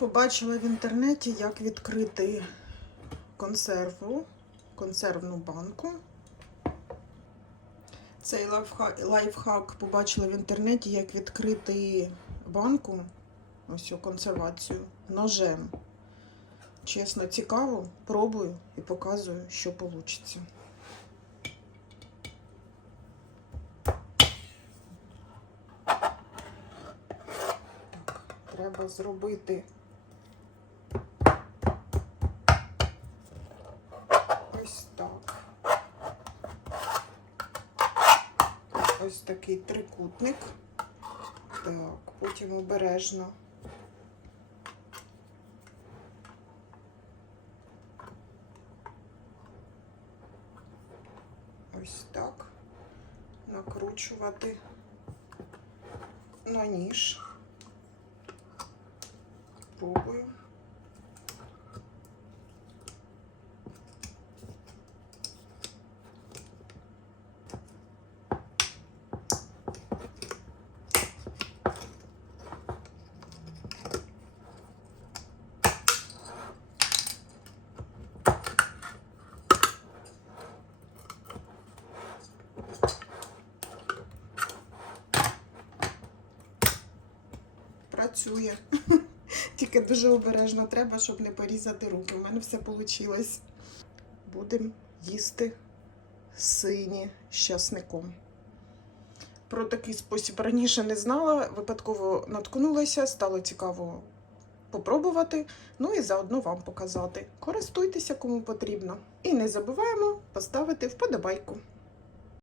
Побачила в інтернеті, як відкрити консерву, консервну банку. Цей лайфхак, побачила в інтернеті, як відкрити банку, ось консервацію, ножем. Чесно, цікаво, пробую і показую, що вийде. Треба зробити ось так. Ось такий трикутник. Так, потім обережно. Ось так. Накручувати на ніж. Пробую. Працює. Тільки дуже обережно треба, щоб не порізати руки. У мене все вийшло. Будемо їсти сині з часником. Про такий спосіб раніше не знала, випадково наткнулася, стало цікаво попробувати, ну і заодно вам показати. Користуйтеся кому потрібно. І не забуваємо поставити вподобайку.